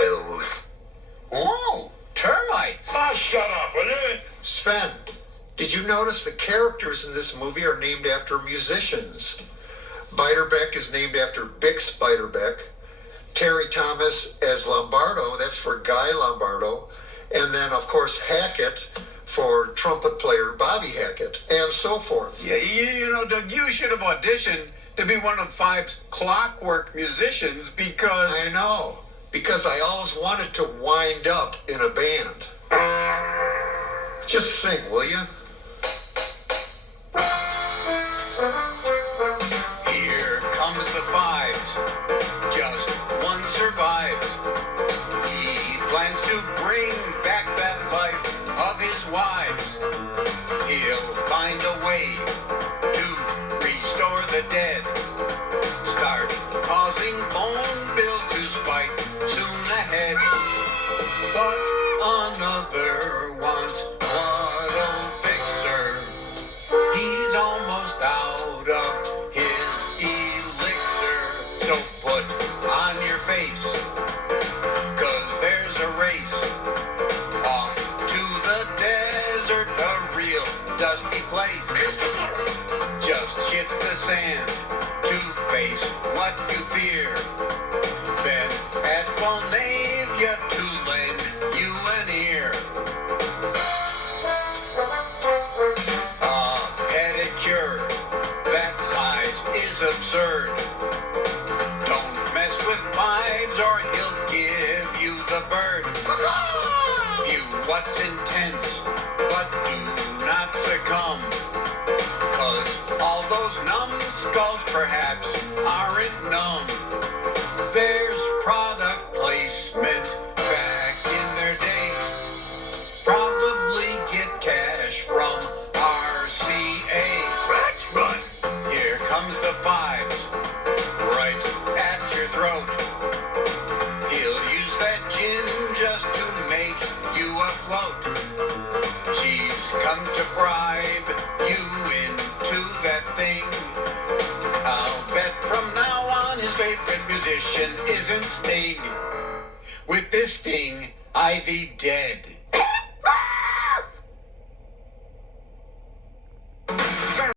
bills. Ooh, termites. Ah, shut up, will you? Sven, did you notice the characters in this movie are named after musicians? Beiderbecke is named after Bix Beiderbecke. Terry Thomas as Lombardo, that's for Guy Lombardo. And then, of course, Hackett for trumpet player Bobby Hackett, and so forth. Yeah, you know, Doug, you should have auditioned to be one of Phibes' clockwork musicians because... I know, because I always wanted to wind up in a band. Just sing, will you? Here comes the Phibes. Just one survives. He plans to bring back that life of his wives. He'll find a way to restore the dead. Start causing phone bills to spike soon ahead. But another wants a fixer. He's almost out of his elixir. So put on your face, 'cause there's a race off to the desert, a real dusty place. Just shift the sand to face what you fear. Then ask Bonavia to lend you an ear. A pedicure that size is absurd. Don't mess with Phibes or he'll give you the bird. View what's intense, but do not succumb. 'Cause all those numbskulls perhaps aren't numb. There's product placement back in their day. Probably get cash from RCA. That's right. Here comes the Phibes, right at your throat. He'll use that gin just to make you afloat. She's come to bribe you into that thing. I'll bet from now on his favorite musician isn't Sting. With this sting, Ivy dead.